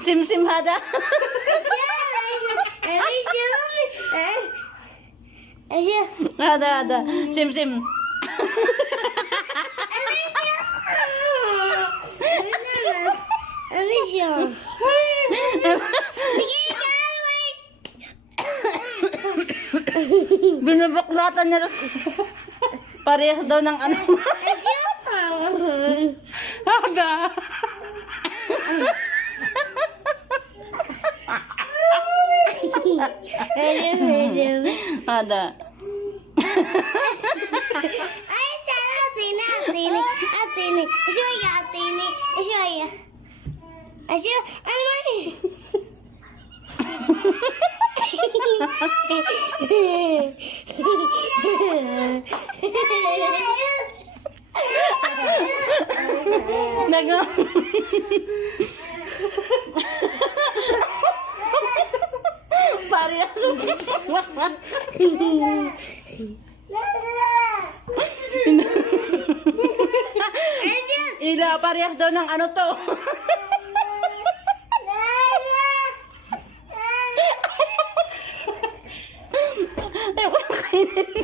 Sim-sim hada. Hada. Sim-sim. Binabaklatan niya. Parehas daw ng ano. Hada. Hada. Naga. Parehas. Ila, parehas daw ng ano to. Ewan kainin.